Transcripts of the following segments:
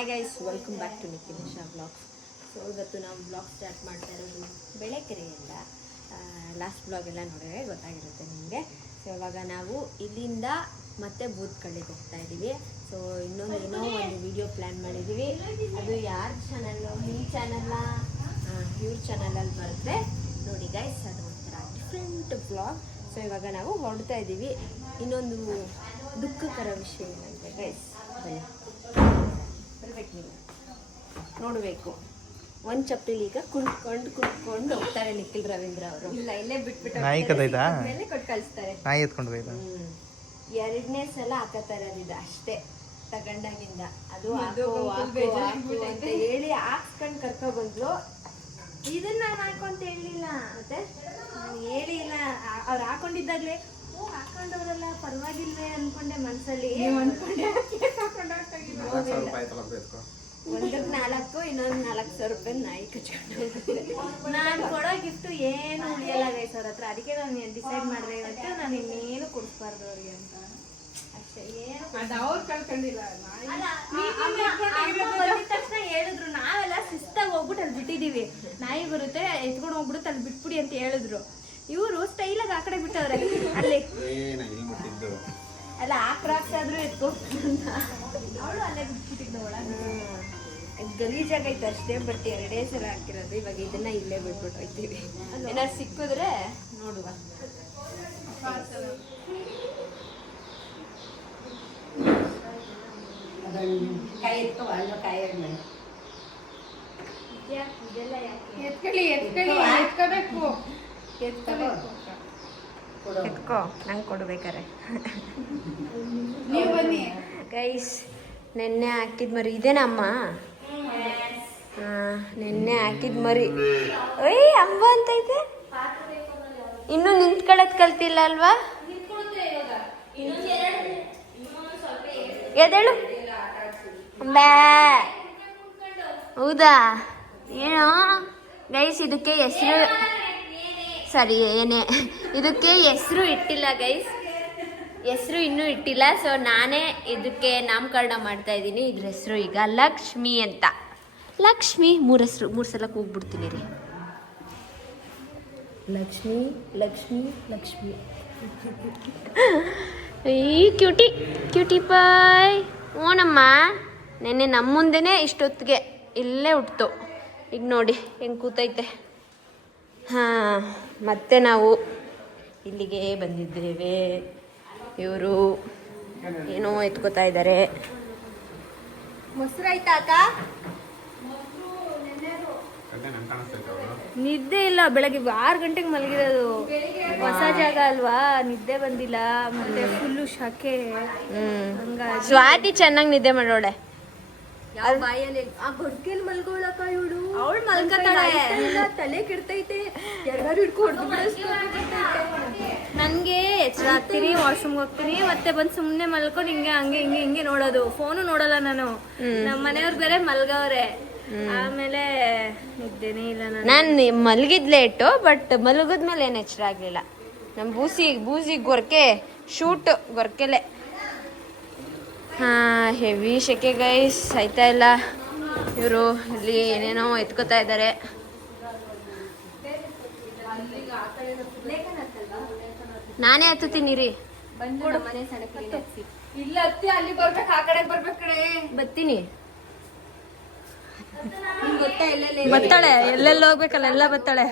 Hi guys, welcome back to Nikhilesh blogs. So ಇವತ್ತು ನಾವು blog start ಮಾಡ್ತಾ ಇರೋದು ಬೆಳಕೆರೆಯಿಂದ. ಲಾಸ್ಟ್ ಬ್ಲಾಗ್ ಎಲ್ಲ ನೋಡಿದ್ರೆ ಗೊತ್ತಾಗಿರುತ್ತೆ ನಿಮಗೆ. ಸೊ ಇವಾಗ ನಾವು ಇಲ್ಲಿಂದ ಮತ್ತೆ ಬೂತ್ಕಳ್ಳಿಗೆ ಹೋಗ್ತಾ ಇದ್ದೀವಿ. ಸೊ ಏನೋ ಒಂದು ವಿಡಿಯೋ ಪ್ಲ್ಯಾನ್ ಮಾಡಿದ್ದೀವಿ. ಅದು ಯಾರ ಚಾನಲ್ಲು, ಈ ಚಾನಲ್ನ ಇವ್ರ ಚಾನಲಲ್ಲಿ ಬರುತ್ತೆ ನೋಡಿ ಗೈಸ್. ಅದು ಒಂಥರ ಡಿಫ್ರೆಂಟ್ ಬ್ಲಾಗ್. ಸೊ ಇವಾಗ ನಾವು ಹೊರಡ್ತಾ ಇದ್ದೀವಿ. ಇನ್ನೊಂದು ದುಃಖಕರ ವಿಷಯ ಏನಂದರೆ ಗೈಸ್, ಬರ್ಬೇಕು ನೀವು ನೋಡಬೇಕು. ಒಂದು ಚಪ್ಪಲಿ ಈಗ ಕುಂತ್ಕೊಂಡು ಹೋಗ್ತಾರೆ ನಿಖಿಲ್ ರವೀಂದ್ರ ಅವರು. ಇಲ್ಲ ಇಲ್ಲೇ ಬಿಟ್ಬಿಟ್ಟು ಮೇಲೆ ಕೊಟ್ಟು ಕಳಿಸ್ತಾರೆ. ಎರಡನೇ ಸಲ ಹಾಕತ್ತಾರೆ ಅದಿದೆ ಅಷ್ಟೇ ತಗೊಂಡಾಗಿಂದ. ಅದು ಅಂತ ಹೇಳಿ ಹಾಕ್ಸ್ಕೊಂಡು ಕರ್ಕೊಬಂದ್ರು. ಇದನ್ನ ನಾನು ಹಾಕೊಂತ ಹೇಳಲಿಲ್ಲ, ಮತ್ತೆ ನಾನು ಹೇಳಿಲ್ಲ. ಅವ್ರು ಹಾಕೊಂಡಿದ್ದಾಗಲೇ ಹಾಕೊಂಡವ್ರಲ್ಲ ಪರವಾಗಿಲ್ವೇ ಅನ್ಕೊಂಡೆ ಮನ್ಸಲ್ಲಿ. ಒಂದಕ್ಕೆ 4, ಇನ್ನೊಂದು 4,000 ರೂಪಾಯಿ ನಾಯಿ ಕಚ್ಕೊಂಡು ನಾನು ಕೊಡೋ ಗಿಫ್ಟು ಏನು ಉಳಿಯಲ್ಲ ಗೈಸ್ ಅವ್ರ ಹತ್ರ. ಅದಕ್ಕೆ ನಾನು ಡಿಸೈಡ್ ಮಾಡಿದೆ ಇವತ್ತು ನಾನು ಇನ್ನೇನು ಕೊಡಿಸ್ಬಾರ್ದು ಅವ್ರಿಗೆ ಅಂತ ಅಷ್ಟೇ. ಏನು ಕಳ್ಕೊಂಡಿಲ್ಲ ತಕ್ಷಣ ಹೇಳಿದ್ರು. ನಾವೆಲ್ಲ ಶಿಸ್ತಾಗಿ ಹೋಗ್ಬಿಟ್ಟು ಅಲ್ಲಿ ಬಿಟ್ಟಿದೀವಿ. ನಾಯಿ ಬರುತ್ತೆ ಎತ್ಕೊಂಡು ಹೋಗ್ಬಿಡುತ್ತೆ ಅಲ್ಲಿ ಬಿಟ್ಬಿಡಿ ಅಂತ ಹೇಳಿದ್ರು. ಇವರು ಸ್ಟೈಲಾಗಿ ಆ ಕಡೆ ಬಿಟ್ಟವ್ರೆ. ಅಲ್ಲಿ ಅಲ್ಲ ಆ ಕ್ರಾಕ್ಸ್ ಆದ್ರೂ ಎತ್ಕೊಂಡ ಅವಳು ಅಲ್ಲೇ ಬಿಟ್ಬಿಟ್ಟಿದ್ದ ಒಳಗೆ. ಗಲೀಜಾಗೈತೆ ಅಷ್ಟೇ. ಬಟ್ 2 ಸಲ ಹಾಕಿರೋದು. ಇವಾಗ ಇದನ್ನ ಇಲ್ಲೇ ಬಿಟ್ಬಿಟ್ಟು ಹೋಗ್ತೀವಿ. ಏನಾದ್ರು ಸಿಕ್ಕಿದ್ರೆ ನೋಡುವ. ಎತ್ಕೋ ನಂಗೆ ಕೊಡ್ಬೇಕಾರೆ. ಗೈಸ್ ನೆನ್ನೆ ಹಾಕಿದ ಮರಿ ಇದೇನಮ್ಮ? ನೆನ್ನೆ ಹಾಕಿದ ಮರಿ. ಓಯ್ ಅಂಬ ಅಂತೈತೆ. ಇನ್ನೂ ನಿಂತ್ಕೊಳ್ಳೋದು ಕಲ್ತಿಲ್ಲ ಅಲ್ವಾ? ಎದೇಳು ಬ್ಯಾ. ಹೌದಾ? ಏನೋ ಗೈಸ್ ಇದಕ್ಕೆ ಹೆಸರು ಸರಿ ಏನೇ ಇದಕ್ಕೆ ಹೆಸರು ಇಟ್ಟಿಲ್ಲ ಗೈಸ್. ಹೆಸರು ಇನ್ನೂ ಇಟ್ಟಿಲ್ಲ. ಸೊ ನಾನೇ ಇದಕ್ಕೆ ನಾಮಕರಣ ಮಾಡ್ತಾ ಇದ್ದೀನಿ. ಇದ್ರ ಹೆಸರು ಈಗ ಲಕ್ಷ್ಮಿ ಅಂತ. ಲಕ್ಷ್ಮಿ 3 ಸಲ ಕೂಗ್ಬಿಡ್ತೀನಿ ರೀ. ಲಕ್ಷ್ಮಿ ಲಕ್ಷ್ಮಿ ಲಕ್ಷ್ಮಿ. ಈ ಕ್ಯೂಟಿ ಬಾಯ್. ಓನಮ್ಮ ನೆನ್ನೆ ನಮ್ಮ ಮುಂದೆನೇ ಇಷ್ಟೊತ್ತಿಗೆ ಇಲ್ಲೇ ಹುಟ್ಟಿತು. ಈಗ ನೋಡಿ ಹೆಂಗೆ ಕೂತೈತೆ. ಹಾಂ, ಮತ್ತೆ ನಾವು ಇಲ್ಲಿಗೆ ಬಂದಿದ್ದೇವೆ. ಇವರು ಏನೋ ಎತ್ಕೋತಾ ಇದ್ದಾರೆ. ಮೊಸರು ಆಯ್ತಾ ಅಕ್ಕ? ನಿದ್ದೆ ಇಲ್ಲ. ಬೆಳಗ್ಗೆ 6 ಗಂಟೆಗೆ ಮಲಗಿರೋದು. ಹೊಸ ಜಾಗ ಅಲ್ವಾ, ನಿದ್ದೆ ಬಂದಿಲ್ಲ. ಮತ್ತೆ ಫುಲ್ಲು ಶಕೆ. ಸ್ವಾತಿ ಚೆನ್ನಾಗಿ ನಿದ್ದೆ ಮಾಡೋಳೆ. ಗೊಡ್ಗೆಲ್ ಮಲ್ಗೋಳಕ್ಕ ಇವಳು. ಅವಳು ಮಲ್ಕತಾಳೆ. ತಲೆ ಕೆಡ್ತೈತೆ. ಎಲ್ಲರೂ ಹಿಡ್ಕೊಂಡು ನನ್ಗೆ ರಾತ್ರಿ ವಾಶ್ರೂಮ್ಗೆ ಹೋಗ್ತೀನಿ. ಮತ್ತೆ ಬಂದು ಸುಮ್ನೆ ಮಲ್ಕೊಂಡು ಹಿಂಗೆ ನೋಡೋದು. ಫೋನು ನೋಡಲ್ಲ ನಾನು. ನಮ್ಮ ಮನೆಯವ್ರು ಬೇರೆ ಮಲ್ಗವ್ರೆ. ಆಮೇಲೆ ನಿದ್ದೆನೇ ಇಲ್ಲ. ನಾನು ಮಲಗಿದ್ ಲೇಟು, ಬಟ್ ಮಲಗಿದ್ಮೇಲೆ ಏನು ಎಚ್ಚರ ಆಗ್ಲಿಲ್ಲ. ನಮ್ಮ ಬೂಸಿ ಗೊರ್ಕೆ ಶೂಟ್ ಗೊರ್ಕೆಲೆ. ಹೆವಿ ಶೆಕೆ ಗೈಸ್, ಆಯ್ತಾ ಇಲ್ಲ. ಇವರು ಇಲ್ಲಿ ಏನೇನೋ ಎತ್ಕೋತಾ ಇದ್ದಾರೆ. ನಾನೇ ಹತ್ತೀನಿ ರೀ. ಇಲ್ಲ ಹತ್ತಿ ಅಲ್ಲಿ ಬರ್ಬೇಕು, ಆ ಕಡೆ ಬರ್ಬೇಕು. ಬರ್ತೀನಿ. ಬತ್ತಾಳೆ ಎಲ್ಲೆಲ್ಲ ಹೋಗ್ಬೇಕಲ್ಲ, ಎಲ್ಲ ಬತ್ತಾಳೆ.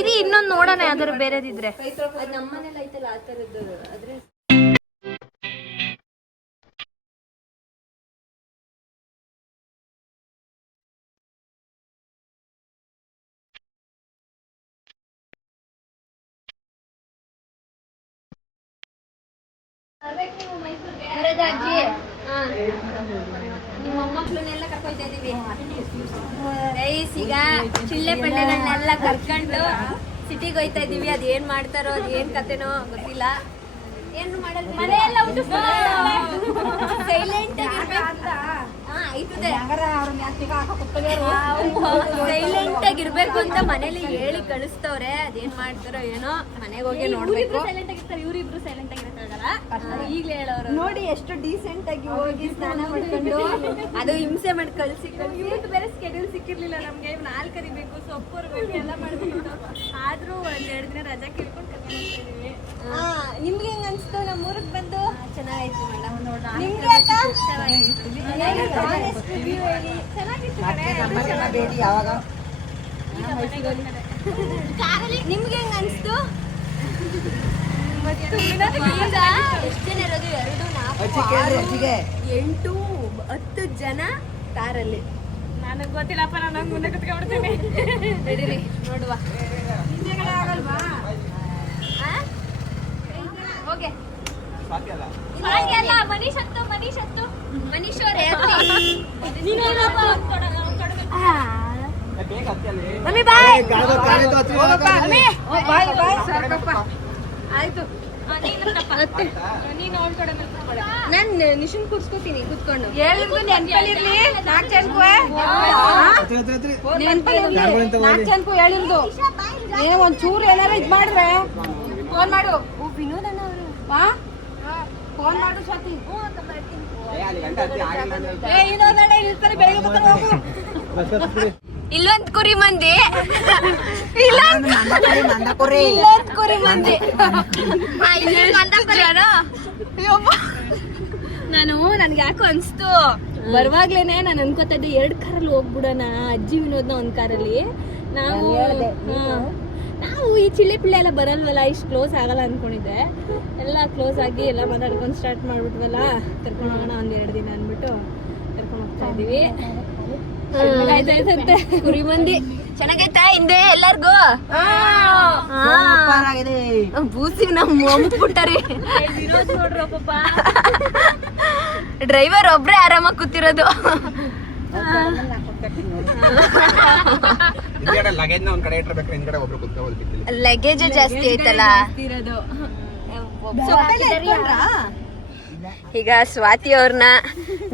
ಇರಿ ಇನ್ನೊಂದು ನೋಡೋಣ ಯಾವ್ದಾರು ಬೇರೆದಿದ್ರೆ. ನಮ್ಮನೇಲಿ ಐತಲ್ಲ ಆ ಥರದ್ದು. ಆದ್ರೆ ನಿಮ್ಮ ಮೊಮ್ಮಕ್ಕಳನ್ನೆಲ್ಲ ಕರ್ಕೊಳ್ತಾ ಇದೀವಿ ಗೈಸ್. ಈಗ ಚಿಳ್ಳೆ ಪಳ್ಳೆಗಳನ್ನೆಲ್ಲ ಕರ್ಕೊಂಡು ಸಿಟಿಗೆ ಹೋಯ್ತಾ ಇದೀವಿ. ಅದ್ ಏನ್ ಮಾಡ್ತಾರೋ, ಅದ್ ಏನ್ ಕತೆನೋ ಗೊತ್ತಿಲ್ಲ. ಏನು ಮಾಡಲ್ಲ, ಮನೆಯೆಲ್ಲ ಸೈಲೆಂಟ್ ಸೈಲೆಂಟ್ ಆಗಿರ್ಬೇಕು ಅಂತ ಮನೇಲಿ ಹೇಳಿ ಕಳಿಸ್ತವ್ರೆ. ಅದೇನ್ ಮಾಡ್ತಾರೋ ಏನೋ, ಮನೆಗೆ ಹೋಗಿ ನೋಡ್ಬೇಕು. ಸೈಲೆಂಟ್ ಆಗಿರ್ತಾರೆ, ಇವ್ರಿಬ್ರು ಸೈಲೆಂಟ್ ಆಗಿರ್ತಾರಲ್ಲ. ಈಗಲೇ ಹೇಳೋರು ನೋಡಿ ಎಷ್ಟು ಡೀಸೆಂಟ್ ಆಗಿ ಹೋಗಿ ಸ್ನಾನ ಮಾಡ್ಕೊಂಡು ಅದು ಹಿಂಸೆ ಮಾಡಿ ಕಳ್ಸಿ ಇವತ್ತು ಬೇರೆ ಸ್ಕೆಡ್ಯೂಲ್ ಸಿಕ್ಕಿರ್ಲಿಲ್ಲ ನಮ್ಗೆ 4 ಕರಿಬೇಕು ಸೊಪ್ಪು ಹೊರಬೇಕು ಎಲ್ಲ ಮಾಡ್ಬೇಕು ಆದ್ರೂ 1-2 ದಿನ ರಜಾ ಕೇಳ್ಕೊಂಡು ಕರ್ಕೊಂಡು ಹೋಗ್ತಿದೀವಿ. ನಿಮ್ಗೆ ಹೆಂಗ್ ಅನ್ಸ್ತು ನಮ್ಮ ಊರಿಗೆ ಬಂದು? ಚೆನ್ನಾಗಾಯ್ತು ಮೇಡಮ್. ನಿಮ್ಗೆ ಅಕ್ಕ? ಚೆನ್ನಾಗಿತ್ತು ನಿಮ್ಗೆ ಹೆಂಗ್ ಅನ್ಸ್ತು? ಎಷ್ಟು ಜನ ಇರೋದು? 2, 4, 8 ಜನ ಕಾರಲ್ಲಿ. ನನಗೆ ಗೊತ್ತಿಲ್ಲಪ್ಪ, ನಾನು ಮುಂದೆ ಕುತ್ಕೊಂಡ್ಬಿಡ್ತೀನಿ. ನಡೀರಿ ನೋಡುವ. ಓಕೆ ಮನೀಶ್ ಹತ್ತು ಮನೀಶ್ ಅವರೇ ಮಮ್ಮಿ ಬಾಯ್. ಆಯ್ತು ನೀನು ಅವಳ ಕಡೆ ನಾನು ನಿಶನ್ ಕೂರ್ಸ್ಕೊತೀನಿ ಕುತ್ಕೊಂಡು. ಹೇಳಿದ್ರು ನೆನ್ಪಲ್ಲಿರ್ಲಿ 4 ಜನಕ್ಕೂ ಹೇಳಿದ್ದು ಏ ಒಂಚೂರು ಏನಾರ ಇದ್ ಮಾಡ್ರೆ ಫೋನ್ ಮಾಡು. ವಿನೋದಣ್ಣ ಅವರು ಫೋನ್ ಮಾಡು ಸ್ವಾತಿ. ಇನ್ನೊಂದಣ್ಣ ಇರ್ತಾರೆ ಬೆಳಿಗ್ಗೆ ಬರ್ತಾರೆ ಹೋಗು. ಇಲ್ಲೊಂದ್ ಕುರಿ ಮಂದಿ ಇಲ್ಲೊಂದ್ ಕುರಿ ಮಂದಿ ನನ್ಗೆ ಯಾಕೋ ಅನ್ಸ್ತು ಬರುವಾಗ್ಲೇನೆ ನಾನು ಅನ್ಕೋತಾ ಇದ್ದೆ 2 ಕಾರಲ್ಲಿ ಹೋಗ್ಬಿಡೋಣ. ಅಜ್ಜಿ ವಿನೋದ್ನ 1 ಕಾರಲ್ಲಿ. ನಾವು ಈ ಚಿಳ್ಳೆ ಪಿಳ್ಳೆ ಎಲ್ಲ ಬರಲ್ವಲ್ಲ, ಇಷ್ಟು ಕ್ಲೋಸ್ ಆಗಲ್ಲ ಅನ್ಕೊಂಡಿದ್ದೆ. ಎಲ್ಲ ಕ್ಲೋಸ್ ಆಗಿ ಎಲ್ಲ ಮಾತಾಡ್ಕೊಂಡು ಸ್ಟಾರ್ಟ್ ಮಾಡ್ಬಿಟ್ವಲ್ಲ, ಕರ್ಕೊಂಡು ಹೋಗೋಣ 1-2 ದಿನ ಅಂದ್ಬಿಟ್ಟು ಕರ್ಕೊಂಡು ಹೋಗ್ತಾ ಇದೀವಿ. ಆಯ್ತಾಯ್ತಂತೆ ಕುರಿ ಮಂದಿ ಚೆನ್ನಾಗೈತಾ ಹಿಂದೆ ಎಲ್ಲಾರ್ಗು? ಬೂಸಿ ನಮ್ಮ ಬಿಟ್ಟಾರಿ. ವಿನೋದ್ ನೋಡ್ರ ಪಾಪ ಡ್ರೈವರ್ ಒಬ್ರೇ ಆರಾಮಾಗಿ ಕೂತಿರೋದು. ಲಗೇಜ್ ಜಾಸ್ತಿ ಐತಲ್ಲ. ಈಗ ಸ್ವಾತಿ ಅವ್ರನ್ನ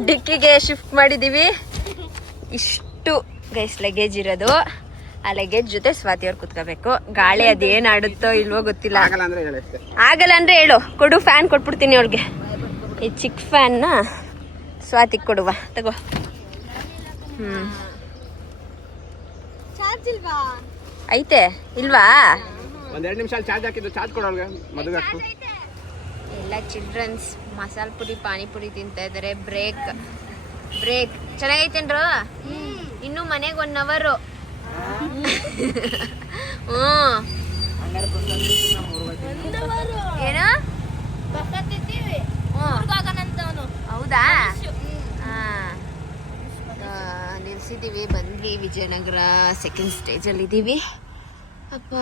ಡಿಕ್ಕಿಗೆ ಶಿಫ್ಟ್ ಮಾಡಿದೀವಿ. ಇಷ್ಟು ಗೈಸ್ ಲಗೇಜ್ ಇರೋದು. ಆ ಲಗೇಜ್ ಜೊತೆ ಸ್ವಾತಿ ಅವ್ರು ಕುತ್ಕೋಬೇಕು. ಗಾಳಿ ಅದೇನ್ ಆಡುತ್ತೋ ಇಲ್ವೋ ಗೊತ್ತಿಲ್ಲ. ಆಗಲ್ಲ ಅಂದ್ರೆ ಹೇಳು, ಕೊಡು, ಫ್ಯಾನ್ ಕೊಟ್ಬಿಡ್ತೀನಿ ಅವಳಿಗೆ. ಈ ಚಿಕ್ಕ ಫ್ಯಾನ್ ನ ಸ್ವಾತಿ ಕೊಡುವ, ತಗೋ. ಚಾರ್ಜ್ ಇಲ್ವಾ? ಐತೆ ಇಲ್ವಾ? ಒಂದೆರಡು ನಿಮಿಷ ಚಾರ್ಜ್ ಹಾಕಿದ್ದು, ಚಾರ್ಜ್ ಕೊಡೋಳ್ಗೆ ಮದುವೆ ಹಾಕು. ಎಲ್ಲ ಚಿಲ್ಡ್ರನ್ಸ್ ಮಸಾಲ ಪುರಿ ಪಾನಿಪುರಿ ತಿಂತಾ ಇದಾರೆ. ಬ್ರೇಕ್ ಚೆನ್ನಾಗೈತೇನ್ರು? ಇನ್ನು ಮನೆಗೆ 1 ಅವರ್. ಏನು ಹೌದಾ? ನಿಲ್ಸಿದೀವಿ, ಬಂದ್ವಿ. ವಿಜಯನಗರ 2nd ಸ್ಟೇಜ್ ಅಲ್ಲಿ ಇದೀವಿ. ಅಪ್ಪ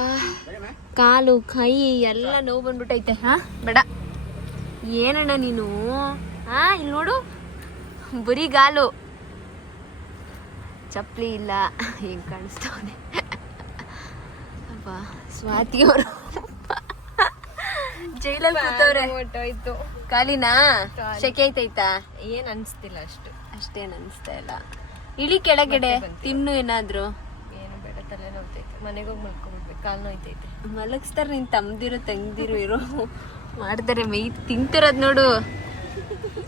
ಕಾಲು ಕೈ ಎಲ್ಲ ನೋವು ಬಂದ್ಬಿಟ್ಟೈತೆ. ಬೇಡ ಏನಣ್ಣ ನೀನು? ಇಲ್ಲಿ ನೋಡು, ಬರಿಗಾಲು, ಚಪ್ಪಲಿ ಇಲ್ಲ, ಹೆಂಗ್ ಕಾಣಿಸ್ತವನೆ. ಅಪ್ಪ ಸ್ವಾತಿ ಅವರು ಜೈಲಲ್ಲಿ ಕೂತವ್ರೆ. ಹೊಟ್ಟೋಯ್ತು. ಕಾಲಿನಾ ಶೆಕೆ ಐತೈತಾ? ಏನ್ ಅನ್ಸ್ತಿಲ್ಲ ಅಷ್ಟೇನ್ ಅನ್ಸ್ತಾ ಇಲ್ಲ. ಇಳಿ ಕೆಳಗಡೆ ತಿನ್ನು ಏನಾದ್ರು. ಏನು ಬೇಡ, ತಲೆ ನೋವ್ತೈತೆ. ಮನೆಗೆ ಹೋಗಿ ಮಲ್ಕೊಂಡ್ಬಿಡ್ಬೇಕು, ಕಾಲು ನೋಯ್ತೈತೆ. ಮಲಗಿಸ್ತಾರ. ನಿನ್ ತಮ್ದಿರು ತಂಗ್ದಿರು ಇರೋ ಮಾಡ್ತಾರೆ. ಮೈ ತಿಂತಿರೋದ್ ನೋಡು,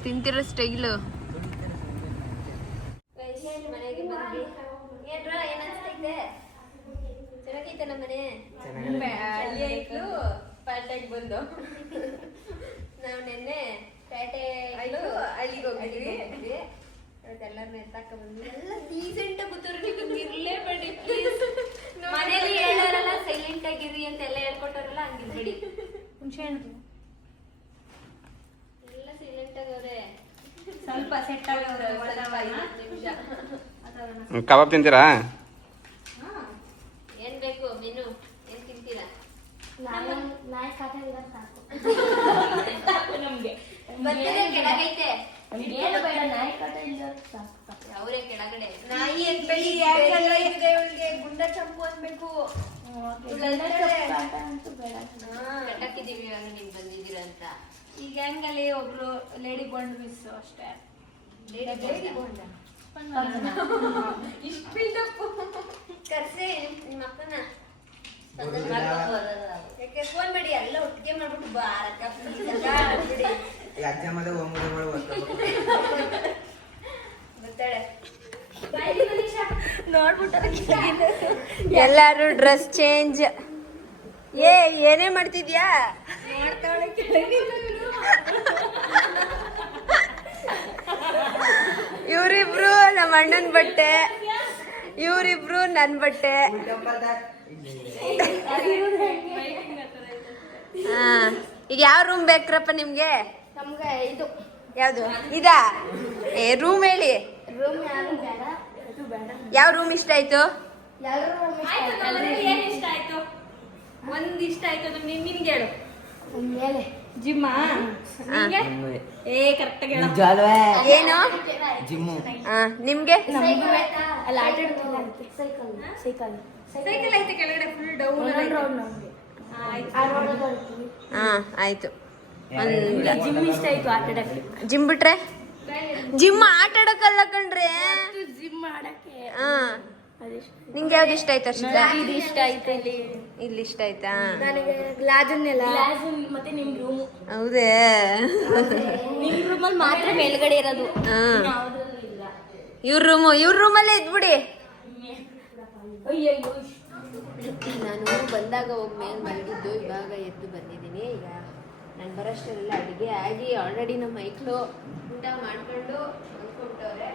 ತಿಂತಿರೋ ಸ್ಟೈಲು. ಚೆನ್ನಾಗೈತೆ ನಮ್ಮ ಮನೆ. ಪ್ಯಾಟೆಗೆ ಬಂದು ನಾವು ನೆನ್ನೆ ಪ್ಯಾಟೆ ಹಳ್ಳಿಗೆ ಹೋಗಿದ್ವಿ. ಎಲ್ಲರನ್ನ ಎತ್ತಾಕ ಬಂದ್ವಿ. ಎಲ್ಲ ಡೀಸೆಂಟ್ ಆಗಿ ಕೂತವ್ರು. ನೀವು ಇರ್ಲೇಬೇಡಿ ಪ್ಲೀಸ್. ಮನೇಲಿ ಹೇಳೋರಲ್ಲ ಸೈಲೆಂಟ್ ಆಗಿರಿ ಅಂತ ಎಲ್ಲ ಹೇಳ್ಕೊಟ್ಟವ್ರಲ್ಲ, ಹಂಗಿರ್ಬೇಡಿ. ಎಲ್ಲ ಸೈಲೆಂಟ್ ಆಗವ್ರೆ. ಸ್ವಲ್ಪ ಸೆಟ್ ಆಗವ್ರೆ. 5 ನಿಮಿಷ. ಕಬಾಬ್ ತಿಂತೀರಾ? ಏನ್ ಬೇಕು ಮೆನು? ಏನ್ ತಿಂತೀರಾ? ಕೆಳಗೈತೆ ಅವರೇ ಕೆಳಗಡೆ. ನಾಯಿ ಬೆಳಿ ಗುಂಡ ಚಂಪು ಅನ್ಬೇಕು. ಕಟ್ಟಕ್ಕಿದೀವಿ ಇವಾಗ ನೀವು ಬಂದಿದ್ದೀರಾ ಅಂತ. ಈ ಗ್ಯಾಂಗ್ ಅಲ್ಲಿ ಒಬ್ರು ಲೇಡಿ ಬಾಂಡ್ ಮಿಸ್ ಅಷ್ಟೇ. ಲೇಡಿ ಬಾಂಡ್ ಇಷ್ಟು ಬಿಲ್ಡಪ್. ಕರ್ಸೆ ನಿಮ್ಮ ಅಪ್ಪನ. ಯಾಕೆ ಫೋನ್ ಮಾಡಿ ಎಲ್ಲ ಒಟ್ಟಿಗೆ ಮಾಡ್ಬಿಟ್ಟು ಎಕ್ಸಾಮ್ ಅದ ಹೋಗ್ಬಿಡಗಳು ಬರ್ತಾಳೆ ಎಲ್ಲಾರು ಡ್ರೆಸ್ ಚೇಂಜ್ ಏನೇ ಮಾಡ್ತಿದ್ಯಾ ಇವರಿಬ್ರು ನಮ್ಮ ಅಣ್ಣನ ಬಟ್ಟೆ ಇವರಿಬ್ರು ನನ್ನ ಬಟ್ಟೆ ಈಗ ಯಾವ ರೂಮ್ ಬೇಕ್ರಪ್ಪ ನಿಮ್ಗೆ ನಮ್ಗೆ ಇದು ಯಾವ್ದು ಇದಾ ರೂಮ್ ಹೇಳಿ ರೂಮ್ ಯಾರು ಬೇಡ ಇದು ಬೇಡ ಯಾವ ರೂಮ್ ಇಷ್ಟ ಆಯ್ತು ಎಲ್ಲರೂ ಏನ್ ಇಷ್ಟ ಆಯ್ತು ಒಂದ್ ಇಷ್ಟ ಆಯ್ತು ಅದು ನಿನ್ಗೆ ಹೇಳು ಮೇಲೆ ಜಿಮ್ಮ ಕರೆಕ್ಟ್ ಏನು ಜಿಮ್ಮು ನಿಮ್ಗೆ ಅಲ್ಲಿ ಆಟ ಆಡ್ತೀವಿ ಸೈಕಲ್ ಸೈಕಲ್ ಸೈಕಲ್ ಐತೆ ಕೆಳಗಡೆ ಫುಲ್ ಡೌನ್ ನಮ್ಗೆ ಆಯ್ತು ಜಿಮ್ ಇಷ್ಟ ಆಯ್ತು ಆಟ ಆಡಕ್ಕೆ ಜಿಮ್ ಬಿಟ್ರೆ ಜಿಮ್ ಆಟ ಆಡಕ್ಕಲ್ಲ ಕಣ್ರೆ ಜಿಮ್ ಮಾಡಕ್ಕೆ ನಿಂಗೆ ಯಾವ್ದು ಇಷ್ಟ ಆಯ್ತು ಅರ್ಷಿತಾ ಇದು ಇಷ್ಟ ಆಯ್ತು ಇಲ್ಲಿ ಇಷ್ಟ ಆಯ್ತಾ ನನಗೆ ಗ್ಲಾಜನ್ನೆಲ್ಲ ಮತ್ತೆ ನಿಮ್ ರೂಮ್ ಹೌದೇ ನಿಮ್ ರೂಮಲ್ಲಿ ಮಾತ್ರ ಮೇಲ್ಗಡೆ ಇರೋದು ಹಾ ಯಾವ್ದ್ರಲ್ಲೂ ಇಲ್ಲ ಇವ್ರ ರೂಮಲ್ಲೇ ಇದ್ಬಿಡಿ ಅಯ್ಯಯ್ಯೋ ನಾನು ಬಂದಾಗ ಹೋಗಿ ಮೇಲೆ ಮಲಗಿದ್ದು ಇವಾಗ ಎದ್ದು ಬಂದಿದ್ದೀನಿ ಈಗ ನಾನು ಬರೋಷ್ಟರೆಲ್ಲ ಅಡುಗೆ ಆಗಿ ಆಲ್ರೆಡಿ ನಮ್ಮ ಮೈಕ್ಳು ಊಟ ಮಾಡ್ಕೊಂಡು ಮಲ್ಕೊಂಡವ್ರೆ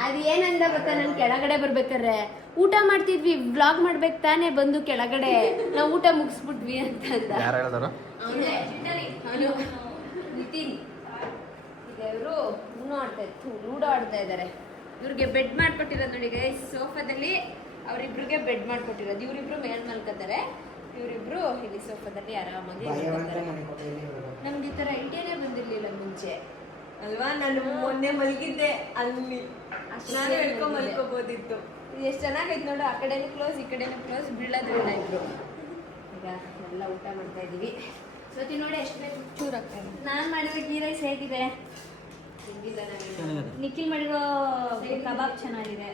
ಅದು ಏನಂದ ಗೊತ್ತಾ ನಾನು ಕೆಳಗಡೆ ಬರ್ಬೇಕಾರೆ ಊಟ ಮಾಡ್ತಿದ್ವಿ ಬ್ಲಾಗ್ ಮಾಡ್ಬೇಕು ತಾನೇ ಬಂದು ಕೆಳಗಡೆ ನಾವು ಊಟ ಮುಗಿಸ್ಬಿಟ್ವಿ ಅಂತ ಅಂದ ಯಾರು ಹೇಳಿದಾರು ಅವನು ನಿತಿನ್ ಈಗ ಇವರು ಲೂಡೋ ಆಡ್ತಾ ಇದ್ದಾರೆ ಇವ್ರಿಗೆ ಬೆಡ್ ಮಾಡ್ಕೊಟ್ಟಿರೋದು ನೋಡಿ ಗೈಸ್ ಸೋಫಾದಲ್ಲಿ ಅವರಿಬ್ರಿಗೆ ಬೆಡ್ ಮಾಡ್ಕೊಟ್ಟಿರೋದು ಇವರಿಬ್ರು ಮೇಲ್ ಮಲ್ಕೋತಾರೆ ಇವರಿಬ್ರು ಇಲ್ಲಿ ಸೋಫಾದಲ್ಲಿ ಆರಾಮಾಗಿ ನಮ್ಗೆ ಈ ಥರ ಐಡಿಯಾನೇ ಬಂದಿರ್ಲಿಲ್ಲ ಮುಂಚೆ ಅಲ್ವಾ ನಾನು ಮೊನ್ನೆ ಮಲಗಿದ್ದೆ ಅಲ್ಲಿ ನಾನು ಹೇಳ್ಕೊಂಡ್ ಮಲ್ಕೋಬೋದಿತ್ತು ಎಷ್ಟು ಚೆನ್ನಾಗೈತೆ ನೋಡು ಆ ಕಡೆನೂ ಕ್ಲೋಸ್ ಈ ಕಡೆನೂ ಕ್ಲೋಸ್ ಬೀಳೋದ್ರಿಲ್ಲ ಇಬ್ರು ಈಗ ಎಲ್ಲ ಊಟ ಮಾಡ್ತಾ ಇದೀವಿ ಸತಿ ನೋಡಿ ಎಷ್ಟು ಬೇಕು ಚೂರು ಆಗ್ತಾ ಇದೆ ನಾನು ಮಾಡಿರೋ ಗೀ ರೈಸ್ ಹೇಗಿದೆ ನಿಖಿಲ್ ಮಾಡಿರೋ ಕಬಾಬ್ ಚೆನ್ನಾಗಿದೆ